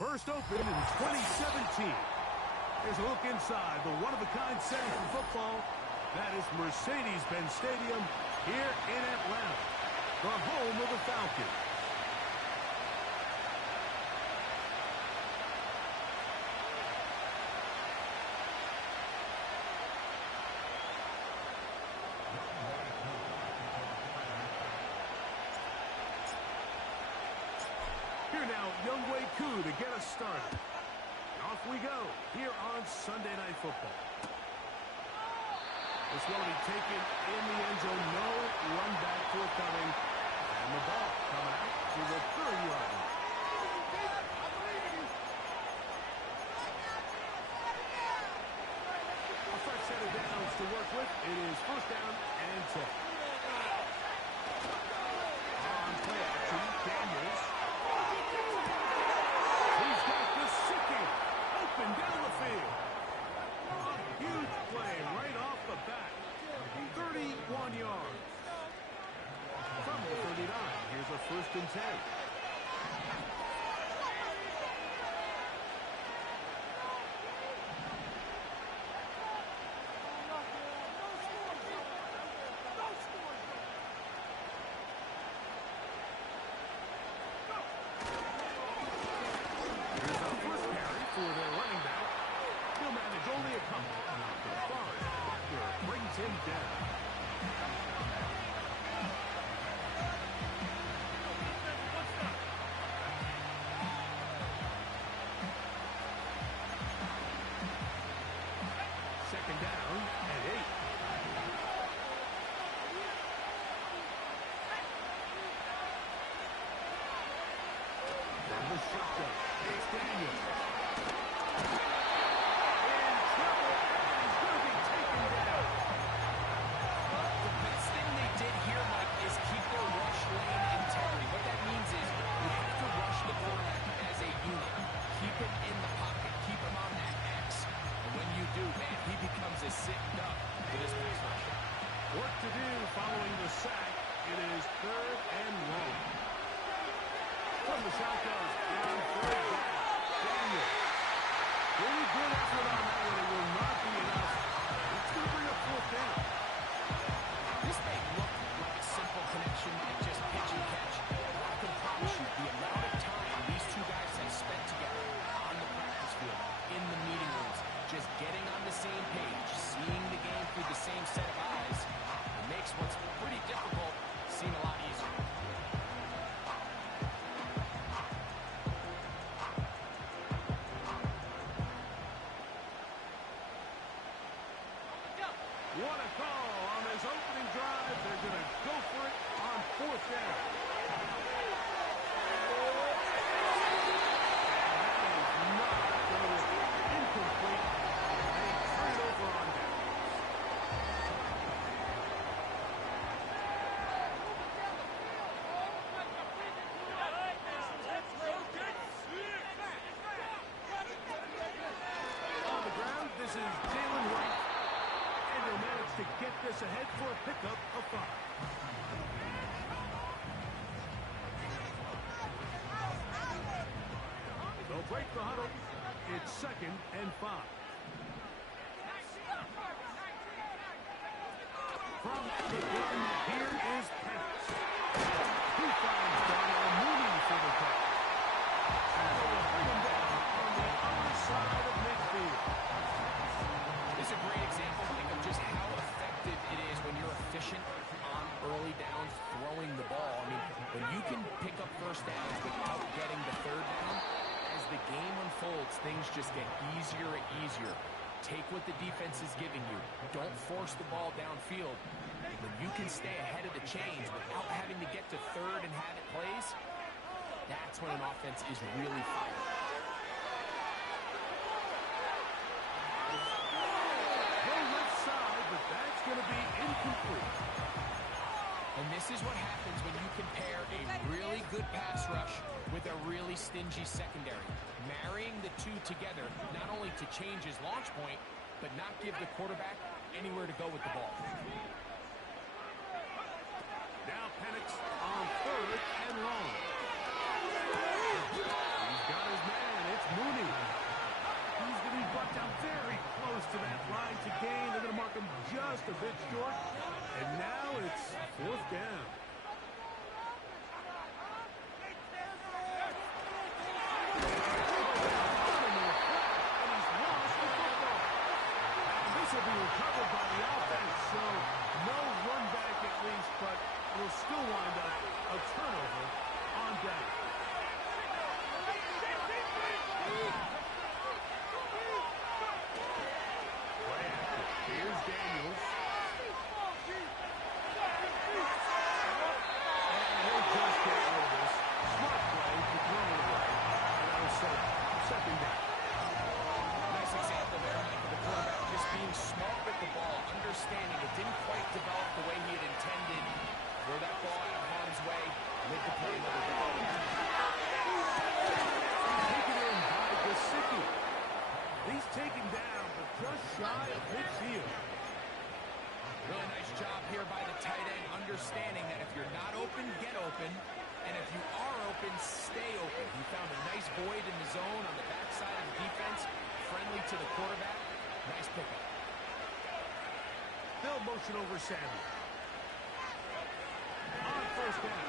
First opened in 2017. Here's a look inside the one-of-a-kind setting for football. That is Mercedes-Benz Stadium here in Atlanta, the home of the Falcons. Here now, Younghoe Koo to get us started. Off we go here on Sunday Night Football. This one will be taken in the end zone. No run back forthcoming. And the ball coming out to the 30-yard line. A fresh set of downs to work with. It is first down and 10. On play action, Daniels. He's got the sinking. Open down the field. A huge play right off the bat. 31 yards. From the 39, here's a first and 10. Him down. Second down and 8. From the shotgun, it's Daniels. Sitting up with his pass rush. Work to do following the sack. It is third and long. From the shotgun, on third down, Daniels. Really good effort on that one. It will not be enough. It's going to bring up fourth down. This may look like a simple connection, like just pitch and catch. I can promise you the amount of time these two guys have spent together on the practice field, in the meeting rooms, just getting on the same page, seeing the game through the same set of eyes, it makes what's pretty difficult seem a lot easier. What a call on this opening drive. They're going to go for it on fourth down. To get this ahead for a pickup of 5. They'll break the huddle. It's second and 5. From the gun, here is Penix. He finds Donald Mooney for the catch. And they will bring him down on the other side of midfield. This is a great example, Mike, of just how effective it is when you're efficient on early downs throwing the ball. I mean, when you can pick up first downs without getting the third down, as the game unfolds, things just get easier and easier. Take what the defense is giving you. Don't force the ball downfield. When you can stay ahead of the chains without having to get to third and have it plays, that's when an offense is really fired. That's going to be incomplete. And this is what happens when you compare a really good pass rush with a really stingy secondary. Marrying the two together, not only to change his launch point, but not give the quarterback anywhere to go with the ball. Now Penix on third and long. He's got his man. turnover on down. Play action. Here's Daniels. And he'll just get rid of this. Smart play to throw it away. And that'll set up. Second down. Nice example there, Mike, of the quarterback just being smart with the ball, understanding it didn't quite develop the way he had intended. Throw that ball out of harm's way, make the play another down. Taken in by Gesicki. He's taken down, but just shy of midfield. Really nice job here by the tight end, understanding that if you're not open, get open. And if you are open, stay open. He found a nice void in the zone on the backside of the defense, friendly to the quarterback. Nice pickup. They'll motion over Samuel. On first down,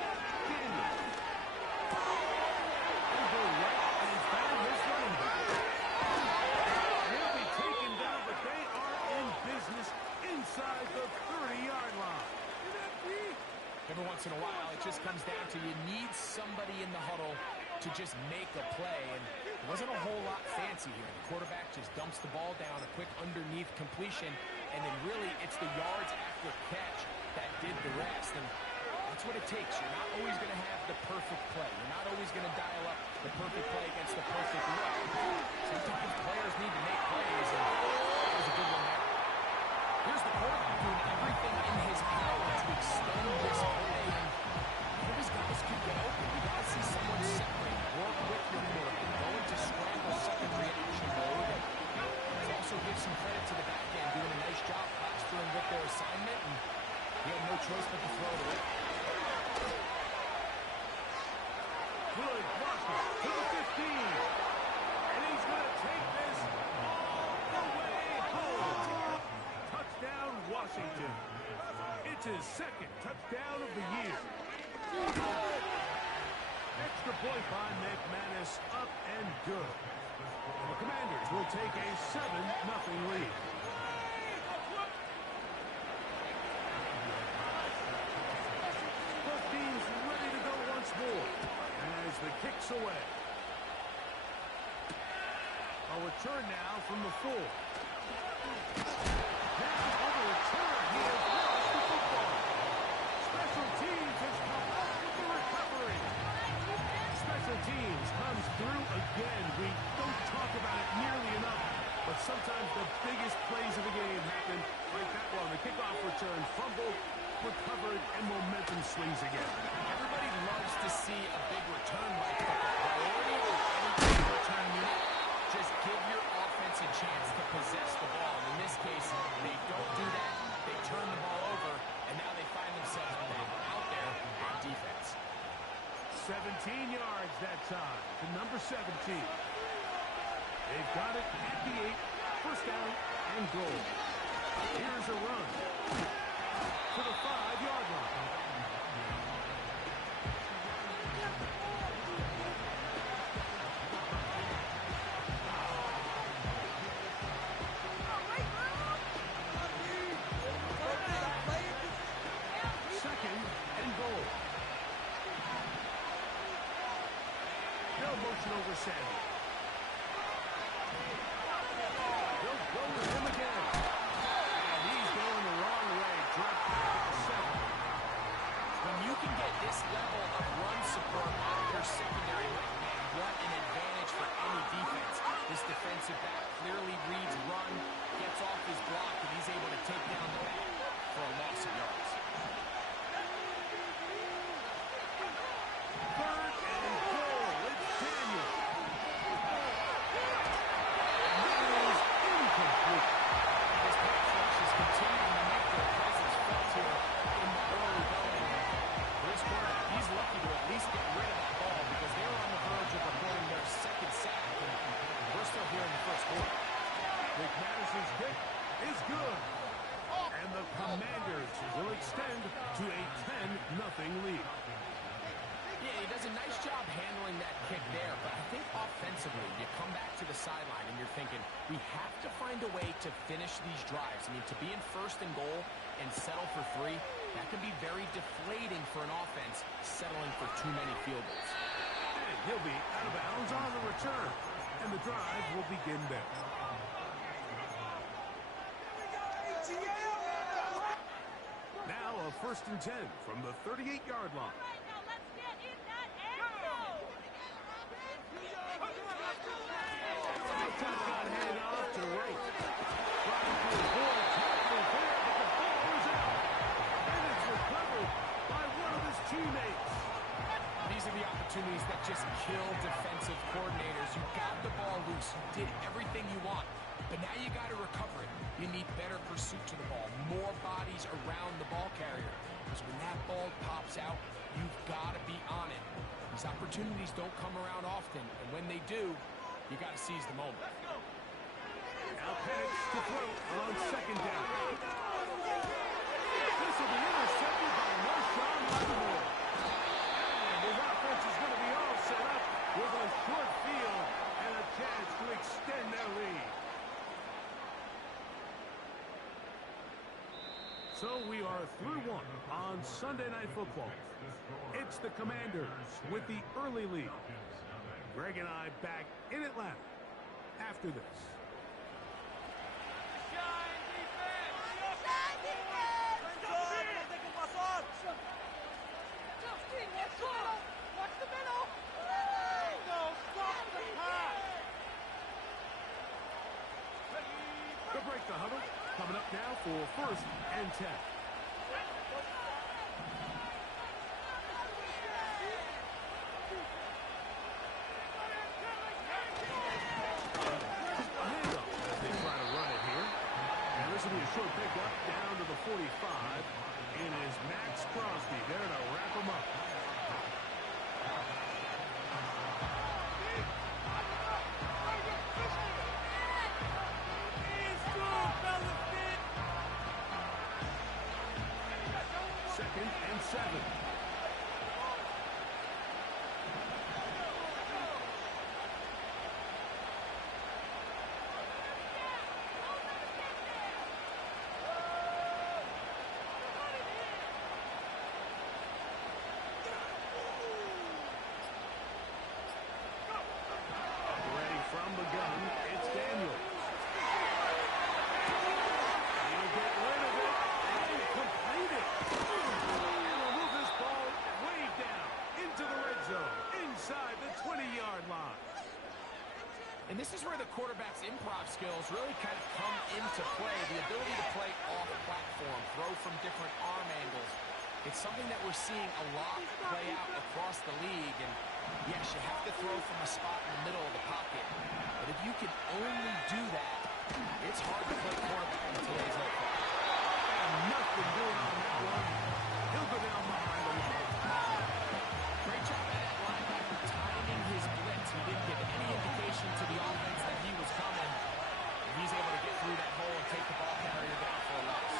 Daniels. He'll go right and found his running back. He'll be taken down, but they are in business inside the 30-yard line. Every once in a while, it just comes down to you need somebody in the huddle to just make a play, and it wasn't a whole lot fancy here. The quarterback just dumps the ball down, a quick underneath completion, and then really it's the yards after catch that did the rest, and that's what it takes. You're not always going to have the perfect play. You're not always going to dial up the perfect play against the perfect look. Sometimes players need to make plays, and that was a good one there. Here's the quarterback doing everything in his power to extend this play, and none of his guys can get open. You got to see someone separate, work with your quarterback, go into scramble second reaction mode, and let's also give some credit to the back end, doing a nice job plastering with their assignment, and he had no choice but to throw it away. Good blocking to the 15. And he's going to take this all the way home. Touchdown, Washington. It's his second touchdown of the year. Extra point by McManus, up and good. The Commanders will take a 7-0 lead. Both teams ready to go once more. As the kick's away. A return now from the 4. Now on the return, he has lost the football. Special teams has come up with the recovery. Special teams comes through again. We don't talk about it nearly enough, but sometimes the biggest plays of the game happen like that one. The kickoff return, fumble, recovered, and momentum swings again. Everybody loves to see a big return like that. The priority of any big return unit, just give your offense a chance to possess the ball. And in this case, they don't do that. They turn the ball over, and now they find themselves back out there on defense. 17 yards that time to number 17. They've got it at the 8. First down and goal. Here's a run to the 5-yard line. Second and goal. They'll motion over Sandy. They'll go with him again. And he's going the wrong way. Dropped back at the 7. When you can get this level of run support out of your secondary, man, what an advantage for any defense. This defensive back clearly reads run, gets off his block, and he's able to take down the back for a loss of yards. Third and goal. It's Daniel. And that is incomplete. His pass rush is continuing to make their presence felt here in the early going. For this quarterback, he's lucky to at least get rid of that ball because they're on the verge of recording their second sack, and we're still here in the first quarter. McManus's kick is good. And the Commanders will extend to a 10-0 lead. Yeah, he does a nice job handling that kick there, but I think offensively, you come back to the sideline and you're thinking, we have to find a way to finish these drives. I mean, to be in first and goal and settle for three, that can be very deflating for an offense settling for too many field goals. And he'll be out of bounds on the return. And the drive will begin there. Now a 1st and 10 from the 38-yard line. Shotgun hand off to right. Trying to avoid tackling there, but the ball is out. And it's recovered by one of his teammates. These are the opportunities that just kill defensive coordinators. You got the ball loose. You did everything you want. But now you got to recover it. You need better pursuit to the ball. More bodies around the ball carrier. Because when that ball pops out, you've got to be on it. These opportunities don't come around often. And when they do, you got to seize the moment. Now Penix to throw on 2nd down. This will be intercepted by Marshawn Lattimore. And his offense is going to be all set up with a short field and a chance to extend their lead. So we are through one on Sunday Night Football. It's the Commanders with the early lead. Greg and I back in Atlanta after this. To break the huddle, coming up now for 1st and 10. Short pickup down to the 45. It is Max Crosby there to wrap him up. Second and 7. And this is where the quarterback's improv skills really kind of come into play. The ability to play off platform, throw from different arm angles. It's something that we're seeing a lot play out across the league. And yes, you have to throw from a spot in the middle of the pocket. But if you can only do that, it's hard to play quarterback in today's NFL. And nothing doing on that one. He'll go down behind the line. Great job by that linebacker timing his blitz. He didn't give any indication to the offense that he was coming. And he's able to get through that hole and take the ball carrier down for a loss.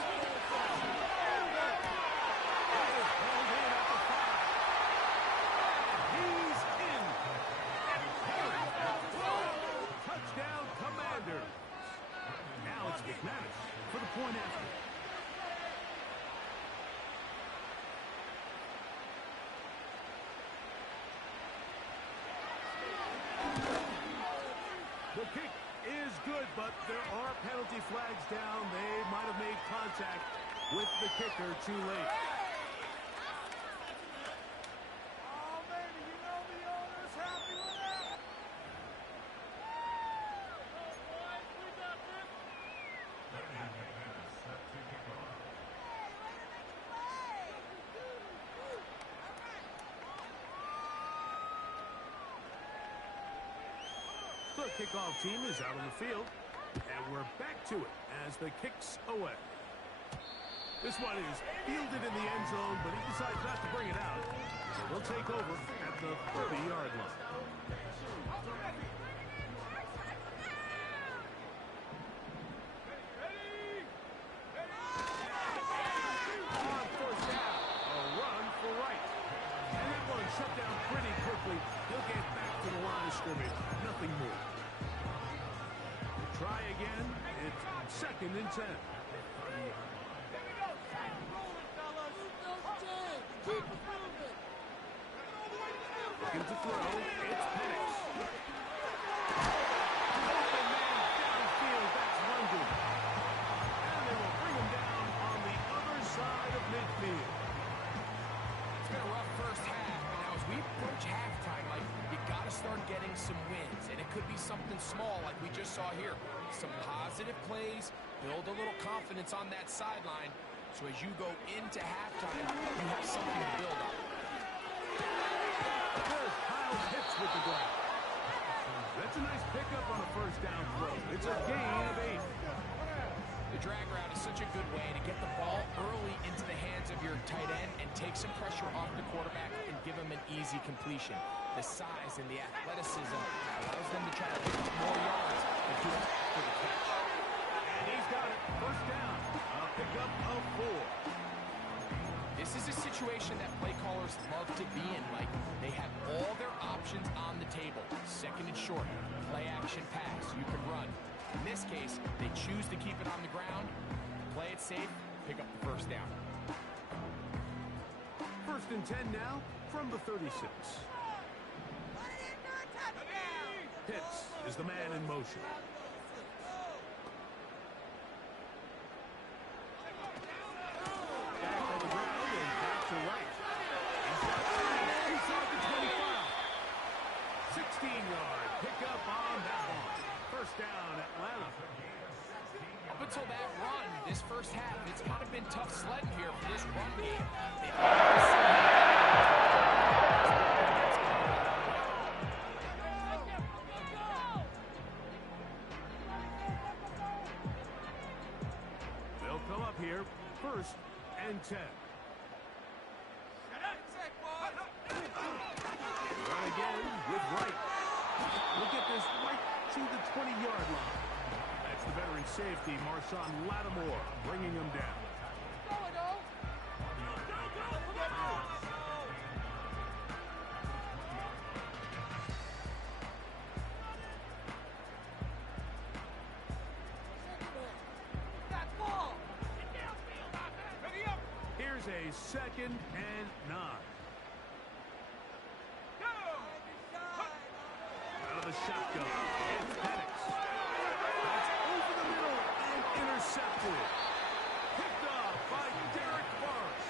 He's in. Touchdown, Commanders. Now it's McManus for the point after. The kick is good, but there are penalty flags down. They might have made contact with the kicker too late. Oh, baby, you know the owner's happy with that. The kickoff team is out on the field, and we're back to it as the kick's away. This one is fielded in the end zone, but he decides not to bring it out. So they'll take over at the 30-yard line. On first down, a run for right. And that one shut down pretty quickly. He'll get back to the line of scrimmage. Nothing more. Try again. It's 2nd and 10. Looking to throw. It's Penix. Open man downfield. That's London. And they will bring him down on the other side of midfield. It's been a rough first half, but now as we approach halftime, like, you got to start getting some wins, and it could be something small like we just saw here. Some positive plays, build a little confidence on that sideline, so as you go into halftime, you have something to build on. There's Kyle Pitts with the grab. That's a nice pickup on a first down throw. It's a gain of 8. The drag route is such a good way to get the ball early into the hands of your tight end and take some pressure off the quarterback and give him an easy completion. The size and the athleticism allows them to try to pick up more yards and do it after the catch. And he's got it. First down. A pickup of 4. This is a situation that play callers love to be in. Like, they have all their options on the table. Second and short, play action pass, you can run. In this case, they choose to keep it on the ground, play it safe, pick up the first down. First and 10 now from the 36. Pitts is the man in motion. Back on the ground and back to right. He's got 3 inside the 25. 16-yard pickup on that one. First down, Atlanta. Up until that run, this first half, it's kind of been tough sledding here for this run game. They'll come up here, first and 10. Run again with Wright. Look at this right to the 20-yard line. That's the veteran safety, Marshawn Lattimore, bringing him down. Here's a second and 9. Out of the shotgun, it's Penix. That's over the middle and intercepted. Picked off by Derek Forrest.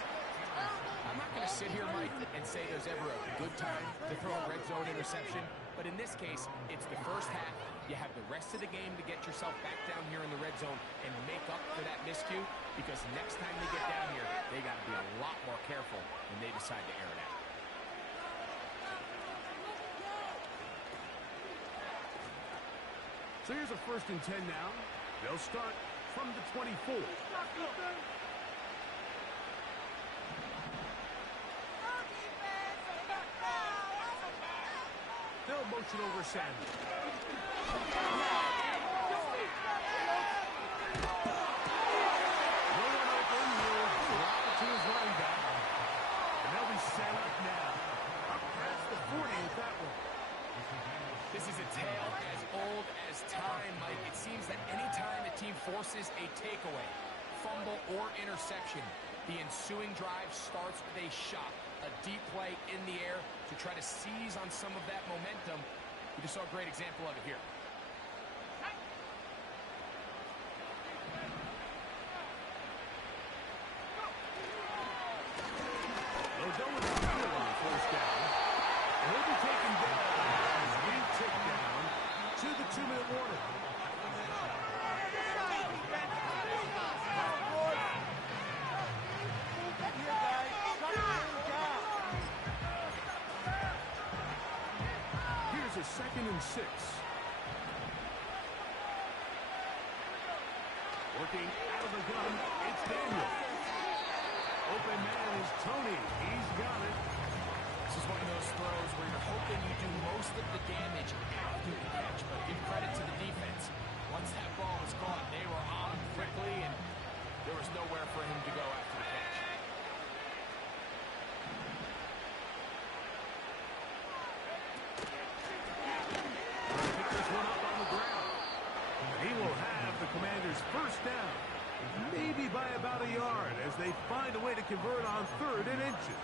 I'm not going to sit here, Mike, and say there's ever a good time to throw a red zone interception, but in this case, it's the first half. You have the rest of the game to get yourself back down here in the red zone and make up for that miscue, because next time they get down here, they got to be a lot more careful when they decide to air it out. So here's a first and 10 now. They'll start from the 24. They'll motion over Sanders. No one open. He'll drop it to his running back. And they'll be set up now. Up past the 40 with that one. This is a tale as old as time, Mike. It seems that any time a team forces a takeaway, fumble, or interception, the ensuing drive starts with a shot, a deep play in the air to try to seize on some of that momentum. We just saw a great example of it here. Odell with the field on first down. And he'll be taken down as we tick down to the 2-minute warning. Here's a second and 6. Working out of the gun, it's Daniel. Open man is Tony. He's got it. This is one of those throws where you're hoping you do most of the damage after the catch, but give credit to the defense. Once that ball was caught, they were on him quickly, and there was nowhere for him to go after the catch. Pick this one up on the ground. He will have the Commanders' first down. Maybe by about a yard as they find a way to convert on 3rd and inches.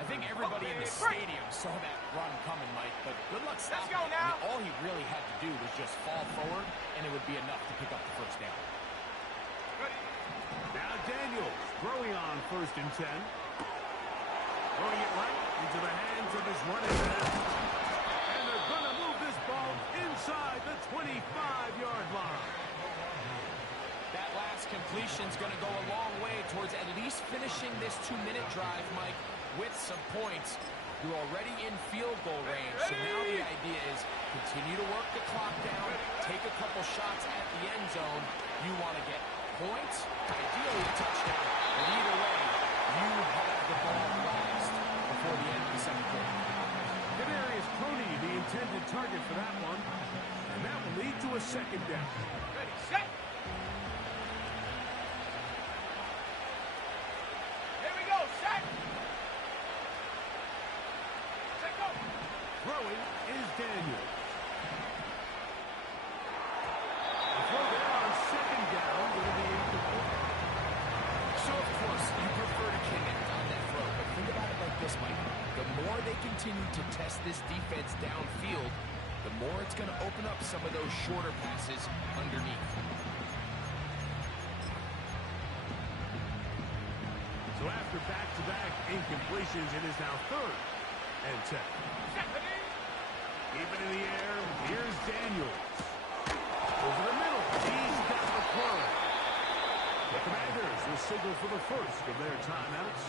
I think everybody in the stadium saw that run coming, Mike, but good luck stopping it. I mean, all he really had to do was just fall forward, and it would be enough to pick up the first down. Now Daniels throwing on 1st and 10. Throwing it right into the hands of his running back. And they're going to move this ball inside the 25-yard line. That last completion's going to go a long way towards at least finishing this 2-minute drive, Mike, with some points. You're already in field goal range, so now the idea is continue to work the clock down, take a couple shots at the end zone. You want to get points, ideally a touchdown, but either way, you have the ball last before the end of the second quarter. Kadarius Toney, the intended target for that one, and that will lead to a second down. Ready, set. Here we go, set. Set, go. Throwing is Daniels. The throw there on second down will be incomplete. So, of course, you prefer to connect on that throw, but think about it like this, Mike. The more they continue to test this defense downfield, the more it's going to open up some of those shorter passes underneath. So after back-to-back incompletions, it is now 3rd and 10. Keep it in the air. Here's Daniels. Over the middle. He's got the play. The Commanders will signal for the first of their timeouts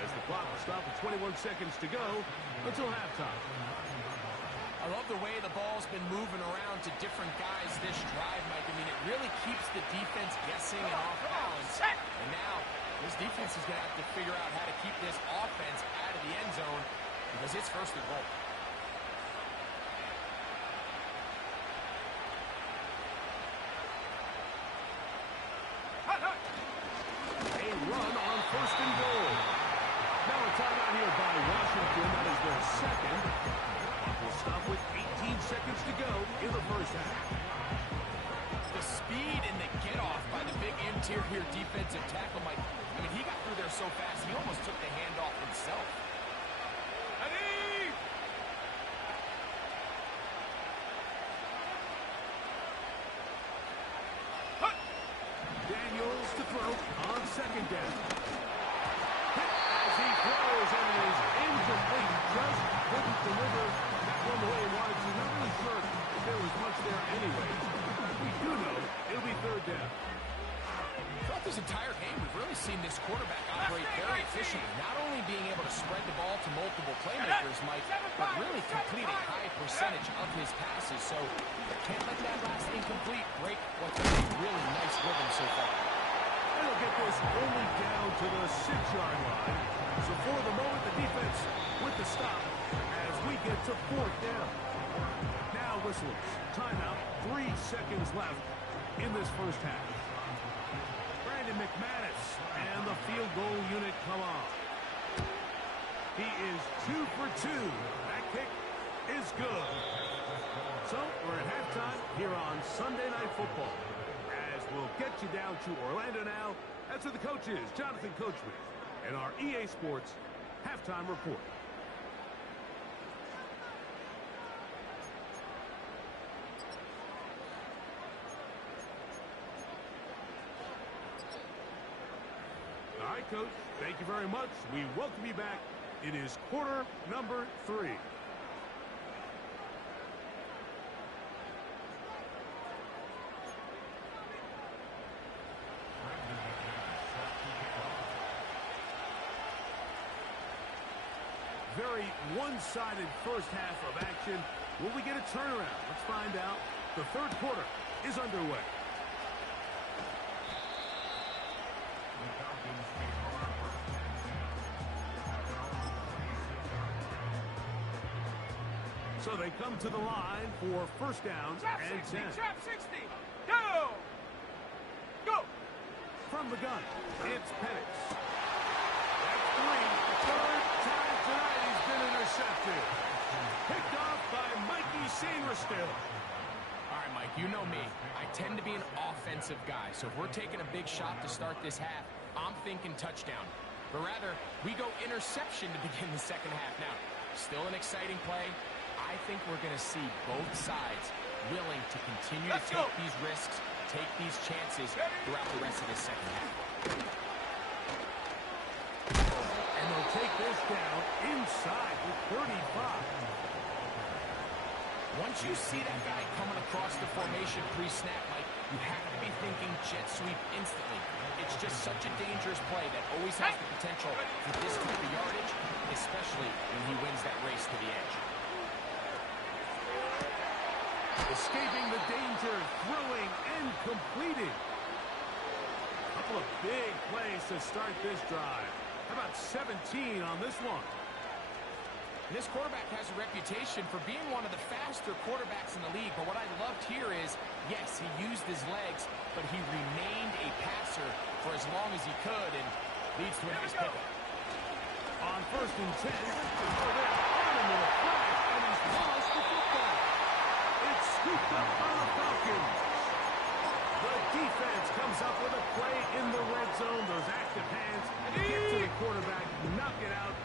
as the clock will stop at 21 seconds to go until halftime. I love the way the ball's been moving around to different guys this drive, Mike. I mean, it really keeps the defense guessing and off balance. And now, this defense is going to have to figure out how to keep this offense out of the end zone because it's 1st and goal. A run on 1st and goal. Now a timeout here by Washington. That is their second. We'll stop with 18 seconds to go in the first half. The speed and the get-off by the big interior defensive tackle, Mike. I mean, he got through there so fast, he almost took the handoff himself. Ready. Daniels to throw on second down. Hit as he throws, and it is incomplete. Just couldn't deliver that one the way he wanted to. Not really sure if there was much there anyway. We do know it'll be 3rd down. Throughout this entire game, we've really seen this quarterback operate very efficiently, not only being able to spread the ball to multiple playmakers, Mike, but really complete a high percentage of his passes. So can't let that last incomplete break what's been a really nice rhythm so far. And they'll get this only down to the 6-yard line. So for the moment, the defense with the stop as we get to 4th down. Now whistles. Timeout. 3 seconds left in this first half. McManus and the field goal unit come on. He is 2 for 2. That kick is good. So we're at halftime here on Sunday Night Football. As we'll get you down to Orlando now. That's where the coach is, Jonathan Coachman, and our EA Sports halftime report. All right, Coach, thank you very much. We welcome you back. It is quarter number 3. Very one-sided first half of action. Will we get a turnaround? Let's find out. The 3rd quarter is underway. So they come to the line for first down and 10. Trap 60. Go. Go. From the gun, it's Penix. That's 3. 3rd time tonight he's been intercepted. Picked off by Mikey Sainristil. All right, Mike, you know me. I tend to be an offensive guy, so if we're taking a big shot to start this half, I'm thinking touchdown. but rather we go interception to begin the second half. Now, still an exciting play. I think we're going to see both sides willing to continue to take these risks, take these chances throughout the rest of this second half. And they'll take this down inside the 35. Once you see that guy coming across the formation pre-snap, Mike, you have to be thinking jet sweep instantly. It's just such a dangerous play that always has the potential for this type of yardage, especially when he wins that race to the edge. Escaping the danger, throwing and completing. A couple of big plays to start this drive. How about 17 on this one? This quarterback has a reputation for being one of the faster quarterbacks in the league, but what I loved here is, yes, he used his legs, but he remained a passer for as long as he could, and leads to a nice pickup. On 1st and 10, they're on him with a flag, and he's lost the football. It's scooped up by the Falcons. The defense comes up with a play in the red zone. Those active hands get to the quarterback, knock it out,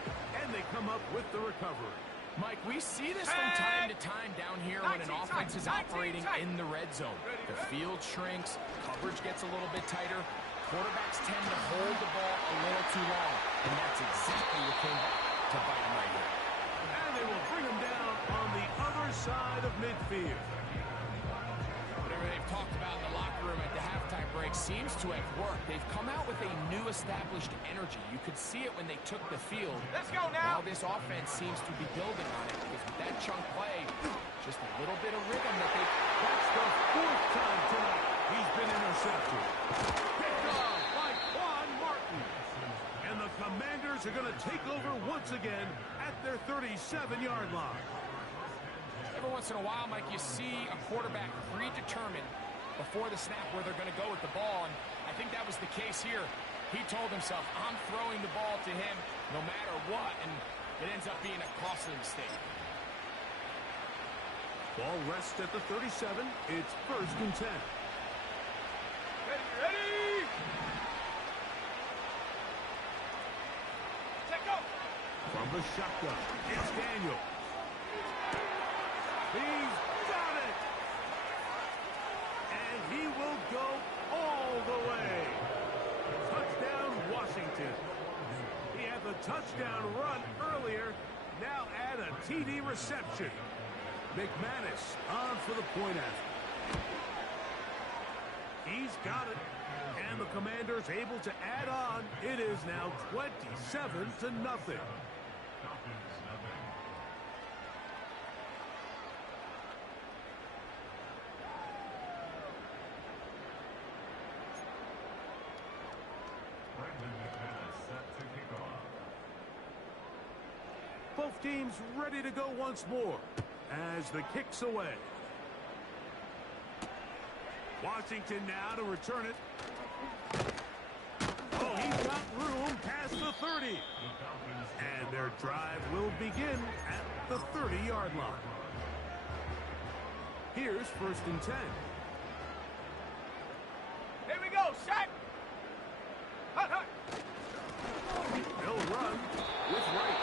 and they come up with the recovery. Mike, we see this from time to time down here when an offense is operating in the red zone. The field shrinks, coverage gets a little bit tighter, quarterbacks tend to hold the ball a little too long, and that's exactly what came back to bite them right here. And they will bring him down on the other side of midfield. Whatever they've talked about in the locker room at the halftime break seems to have worked. They've come out with a new established energy. You could see it when they took the field. Let's go now. Now this offense seems to be building on it because with that chunk play, just a little bit of rhythm that they... That's the 4th time tonight he's been intercepted. Picked off by Quan Martin. And the Commanders are going to take over once again at their 37-yard line. Every once in a while, Mike, you see a quarterback predetermined before the snap where they're going to go with the ball, and I think that was the case here. He told himself, I'm throwing the ball to him no matter what, and it ends up being a costly mistake. Ball rests at the 37. It's 1st and 10. Ready! Check go! From the shotgun, it's Daniel. He's got it! And he will go all the way. Touchdown, Washington. He had the touchdown run earlier. Now add a TD reception. McManus on for the point after. He's got it. And the Commanders able to add on. It is now 27-0. Both teams ready to go once more as the kick's away. Washington now to return it. Oh, he's got room past the 30. And their drive will begin at the 30-yard line. Here's 1st and 10. Here we go, set! Hut, hut! They'll run with right.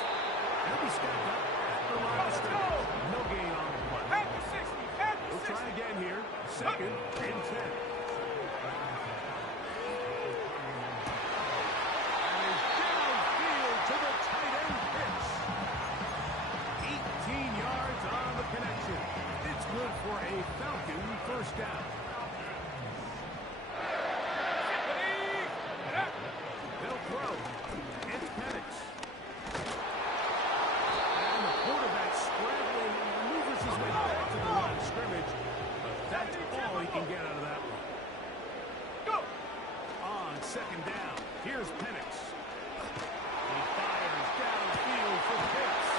He'll be stepped up at the line of scrimmage. No gain on the play. Back to 60, back to 60. We'll try again here. 2nd and 10. And it's downfield to the tight end pitch. 18 yards on the connection. It's good for a Falcon 1st down. They'll throw. It's Penix. And the quarterback scrambling and maneuvers his way back to the line of scrimmage. But that's all he can get out of that one. Go! On 2nd down, here's Penix. He fires downfield for Pitts.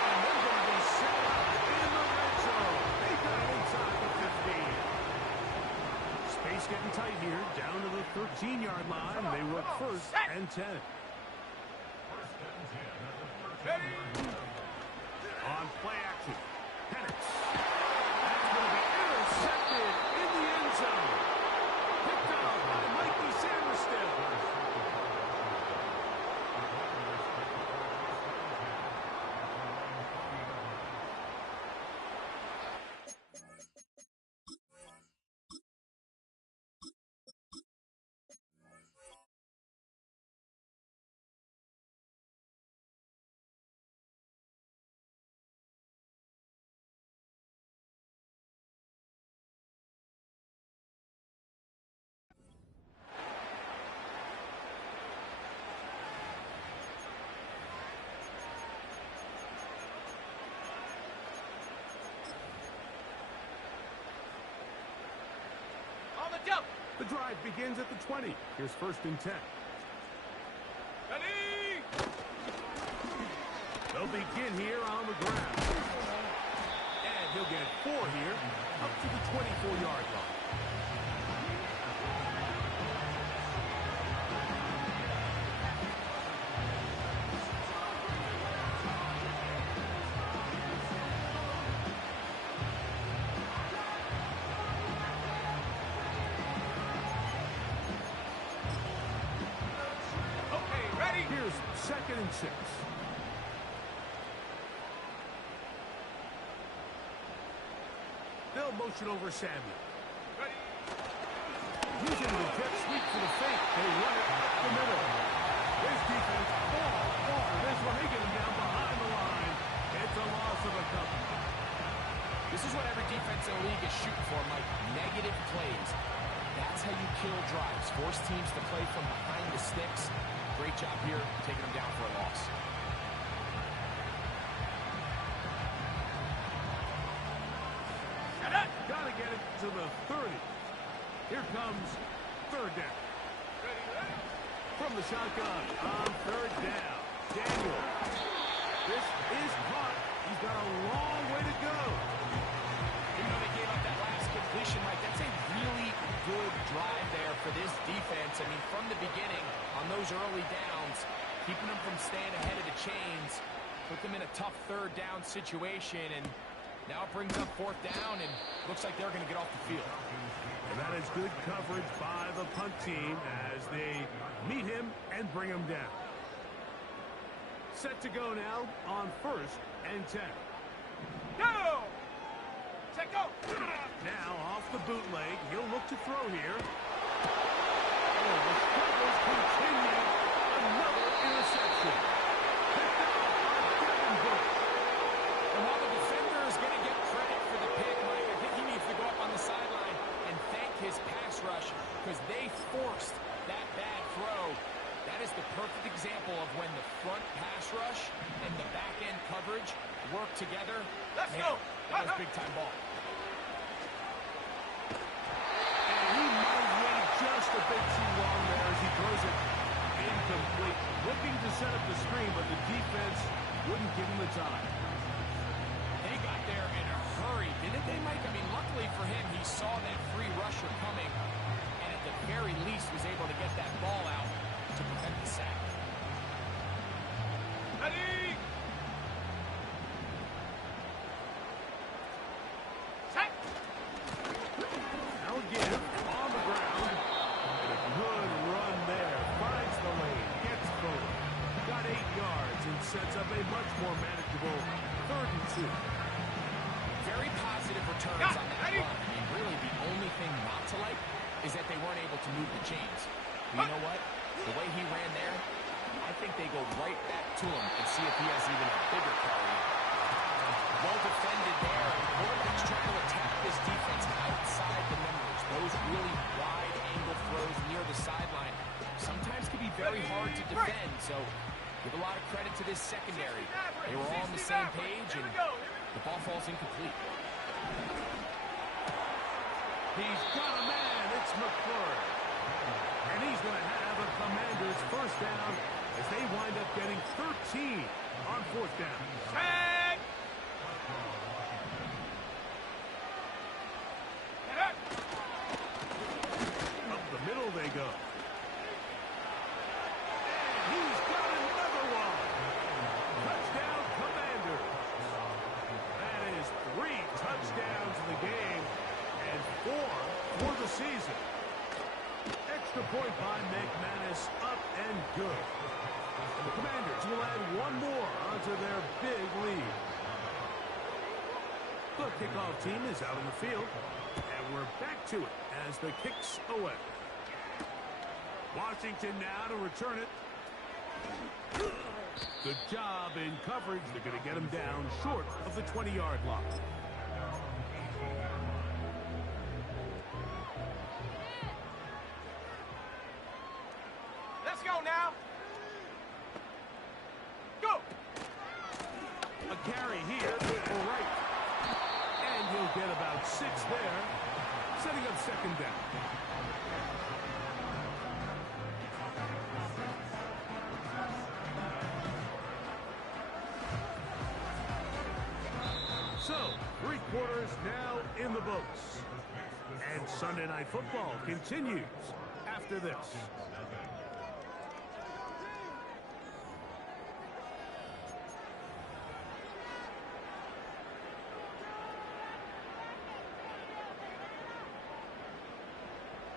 And they're going to be set up in the red zone. They got it inside the 15. Space getting tight here, down to the 13-yard line. They work 1st and 10. Ready! On play action, Penix. That's going to be intercepted in the end zone. Picked up by Mikey Sanderson. drive begins at the 20. Here's 1st and 10. Ready? They'll begin here on the ground. And he'll get 4 here, up to the 24-yard line. Okay, ready? Here's 2nd and 6. They'll motion over Samuel. Ready? Using the jet sweep for the fake. They run it up the middle. This defense all over this one. They get him down behind the line. It's a loss of a couple. This is what every defense in the league is shooting for, Mike. Negative plays. That's how you kill drives. Force teams to play from behind the sticks. Great job here, taking them down for a loss. Gotta get it to the 30. Here comes 3rd down. Ready, ready? From the shotgun on 3rd down. Daniel. This is caught. He's got a long way to go. Even though they gave up that last completion, Mike, that's a really good drive there for this defense. I mean, from the beginning, on those early downs, keeping them from staying ahead of the chains, put them in a tough 3rd down situation, and now it brings up 4th down, and looks like they're going to get off the field. And that is good coverage by the punt team as they meet him and bring him down. Set to go now on 1st and 10. Go! Set, go! Now off the bootleg. He'll look to throw here. Oh, the struggles continue. Another interception. Picked up by Devin Bush. And while the defender is going to get credit for the pick, Mike, I think he needs to go up on the sideline and thank his pass rush because they forced that bad throw. That is the perfect example of when the front pass rush and the back-end coverage work together. Let's Man, go! that was big-time ball. And he might have waited just a bit too long there as he throws it incomplete. Looking to set up the screen, but the defense wouldn't give him the time. They got there in a hurry, didn't they, Mike? I mean, luckily for him, he saw that free rusher coming, and at the very least was able to get that ball out to prevent the sack. Ready? Set! Now again, on the ground. And a good run there. Finds the lane. Gets forward. Got 8 yards and sets up a much more manageable 3rd and 2. Very positive returns Got it. on that Ready? run. I mean, really, the only thing not to like is that they weren't able to move the chains. But you know what? The way he ran there, I think they go right back to him and see if he has even a bigger carry. Well defended there. The quarterback's trying to attack this defense outside the numbers. Those really wide angle throws near the sideline sometimes can be very hard to defend. So give a lot of credit to this secondary. They were all on the same page, and the ball falls incomplete. He's got a man. It's McClure. And he's going to have a Commander's 1st down as they wind up getting 13 on 4th down. Set! Get up! Up the middle they go. And he's got another one. Touchdown, Commanders. That is 3 touchdowns in the game and 4 for the season. Extra point by McManus, up and good. And the Commanders will add 1 more onto their big lead. The kickoff team is out on the field, and we're back to it as the kick's away. Washington now to return it. Good job in coverage. They're going to get him down short of the 20-yard line. Let's go now! Go! A carry here, all right. And he'll get about 6 there. setting up second down. So, 3 quarters now in the books. And Sunday Night Football continues after this.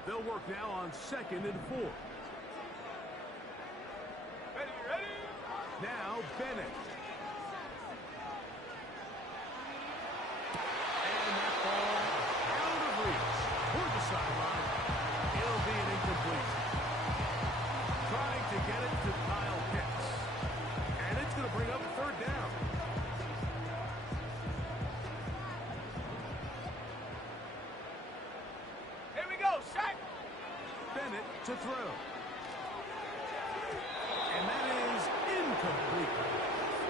They'll work now on 2nd and 4. Ready? Now Bennett. And that ball out of reach toward the sideline. It'll be an incomplete. Trying to get it to Kyle Pitts. And it's going to bring up 3rd down. Here we go, sack. Bennett to throw. And that is incomplete.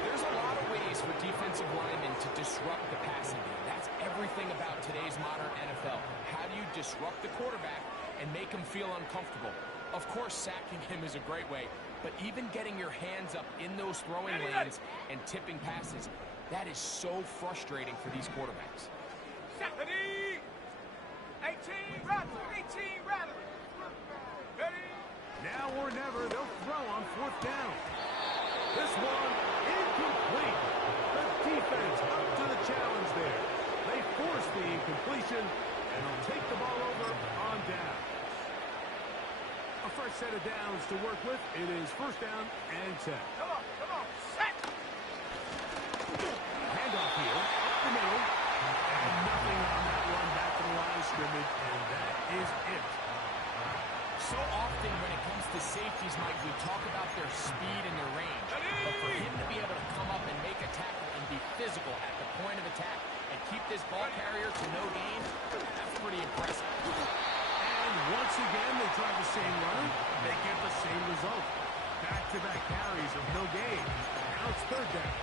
There's a lot of ways for defensive linemen to disrupt the passing game. That's everything about today's modern NFL. How do you disrupt the quarterback and make him feel uncomfortable? Of course, sacking him is a great way, but even getting your hands up in those throwing lanes and tipping passes, that is so frustrating for these quarterbacks. Ready? 18 rattle. Ready? Now or never, they'll throw on 4th down. This one, incomplete. The defense up to the challenge there. They force the incompletion, and they'll take the ball over on down. A fresh set of downs to work with. It is 1st down and 10. Come on, set. Handoff here, up the middle. And nothing on that one back to the line of scrimmage, and that is it. So often when it comes to safeties, Mike, we talk about their speed and their range. But for him to be able to come up and make a tackle and be physical at the point of attack and keep this ball carrier to no gain, that's pretty impressive. And once again, they try the same run. They get the same result. Back-to-back carries of no gain. Now it's 3rd down.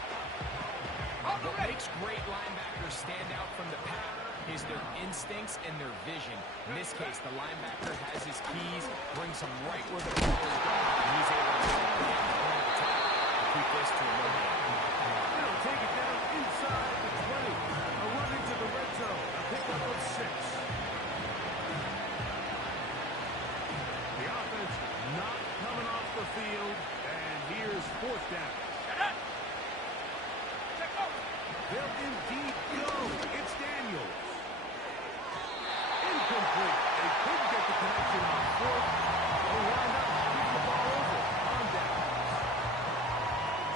What makes great linebackers stand out from the pack is their instincts and their vision. In this case, the linebacker has his keys, brings them right where the ball is going, and he's able to get the point of attack and keep this to a no gain. They'll take it down inside the 20. A run into the red zone. A pickup of 6. The offense not coming off the field. And here's 4th down. They'll indeed go. It's Daniels. Incomplete. They couldn't get the connection on 4th. They'll wind up getting the ball over on down.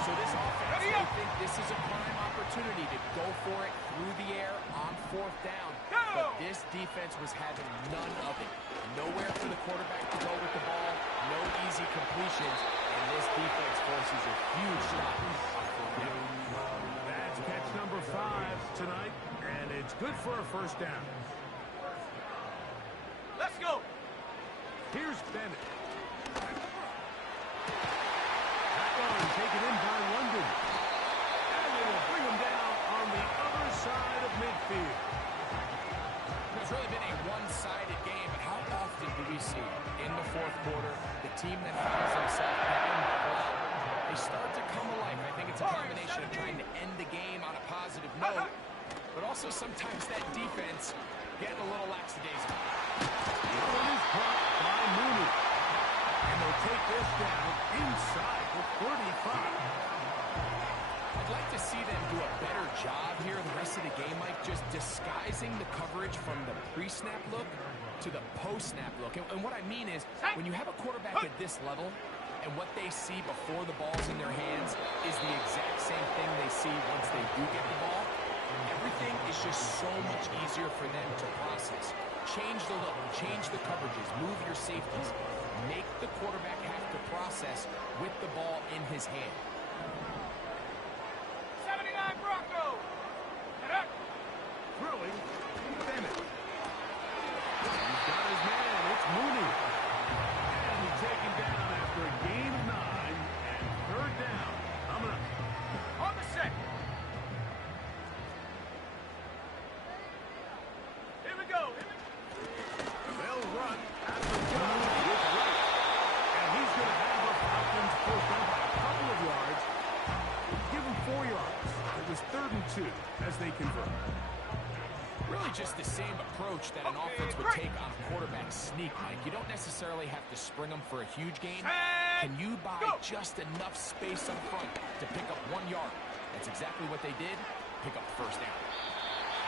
So this offense, I think this is a prime opportunity to go for it through the air on 4th down. But this defense was having none of it. Nowhere for the quarterback to go with the ball. No easy completions. And this defense forces a huge stop on 4th down. That's catch number 5 tonight, and it's good for a 1st down. Let's go. Here's Bennett. That one taken in by London. And they will bring him down on the other side of midfield. It's really been a one-sided game, but how often do we see in the 4th quarter the team that finds themselves down by a lot, they start to come alive. I think it's a combination of trying to end the game on a positive note, but also sometimes that defense getting a little lackadaisical. The one is caught by Mooney. And they'll take this down inside the 35. I'd like to see them do a better job here the rest of the game, Mike, just disguising the coverage from the pre-snap look to the post-snap look. And what I mean is, when you have a quarterback at this level, and what they see before the ball's in their hands is the exact same thing they see once they do get the ball, everything is just so much easier for them to process. Change the look, change the coverages, move your safeties. Make the quarterback have to process with the ball in his hand. 79 Broncos. Throwing, Bennett. He's got his man. It's Mooney. And he's taken down after a gain of 9 and 3rd down. Coming up. On the set. Here we go. 2 as they convert. Really just the same approach that an offense would take on a quarterback sneak, Mike. You don't necessarily have to spring them for a huge gain. Can you buy just enough space up front to pick up 1 yard? That's exactly what they did. Pick up the first down.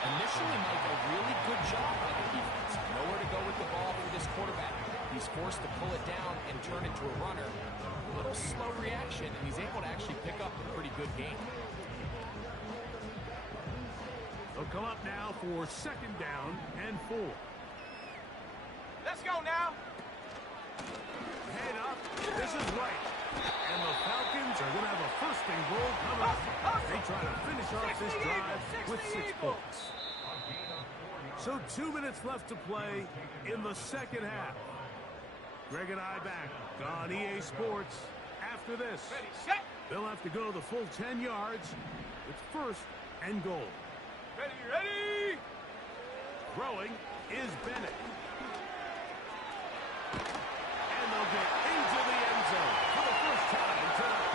Initially, Mike, a really good job by the defense. Nowhere to go with the ball for this quarterback. He's forced to pull it down and turn it to a runner. A little slow reaction, and he's able to actually pick up a pretty good gain. They'll come up now for 2nd down and 4. Let's go now. Head up. This is right. And the Falcons are going to have a 1st and goal coming up. They try to finish off this drive with 6 points. So 2 minutes left to play in the 2nd half. Greg and I back on EA Sports after this. Ready, set. They'll have to go the full 10 yards. It's 1st and goal. Ready, ready. Throwing is Bennett. And they'll get into the end zone for the first time tonight.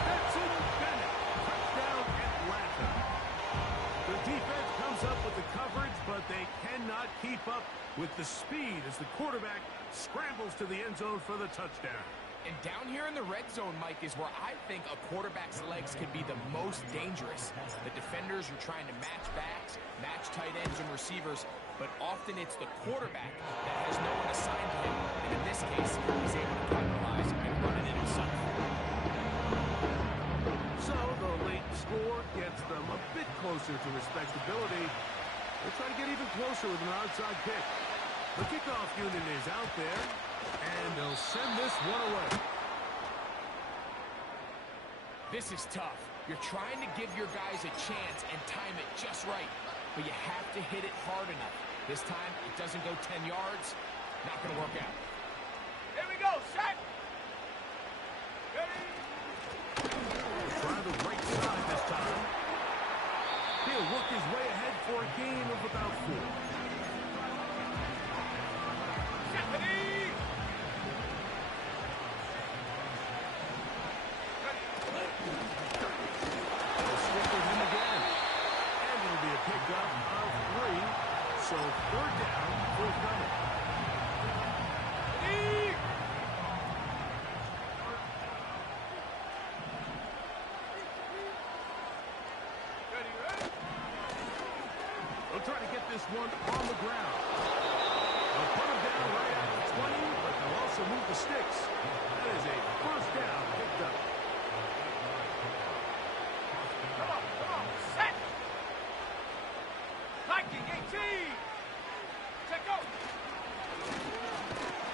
Stetson Bennett, touchdown Atlanta. The defense comes up with the coverage, but they cannot keep up with the speed as the quarterback scrambles to the end zone for the touchdown. And down here in the red zone, Mike, is where I think a quarterback's legs can be the most dangerous. The defenders are trying to match backs, match tight ends and receivers, but often it's the quarterback that has no one assigned to him. And in this case, he's able to capitalize and run it in himself. So the late score gets them a bit closer to respectability. They'll try to get even closer with an outside kick. The kickoff unit is out there, and they'll send this one away. This is tough. You're trying to give your guys a chance and time it just right, but you have to hit it hard enough. This time, it doesn't go 10 yards. Not going to work out. Here we go, set. Ready. Try the right side this time. He'll work his way ahead for a gain of about 4. Ready. They'll stick with him again. And it'll be a pickup of 3. So 3rd down, forthcoming. Ready. Ready, ready. They'll try to get this one on the ground. They'll put him down right at the 20, but they'll also move the sticks. That is a 1st down picked up. Come on, set. Viking 18. Check out.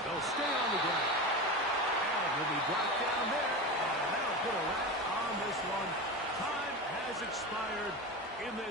They'll stay on the ground. And will be brought down there. And that'll put a wrap on this one. Time has expired in this.